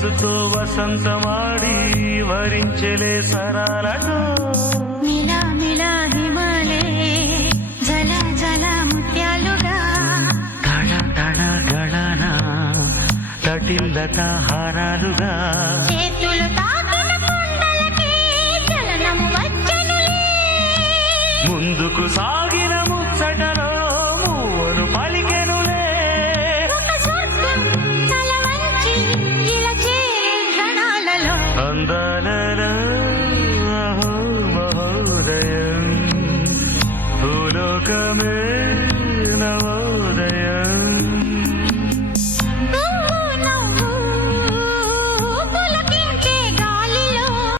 వయస్సుతో వసంతమాడి వరించెలే సరాలతో మిలా మిలా హిమాలే జల జల ముత్యాలుగా తళ తళ గళన తటిల్లత హారాలుగా చేతులు తాకిన కొండలకి చలనం వచ్చనులే ముందుకు సాగిన ముచ్చటలో మూవలు పలికెనులే ఒక స్వర్గం తల వంచి ఇలా చేరే క్షణాలలో అందాలలో అహో మహోదయం భూలోకమే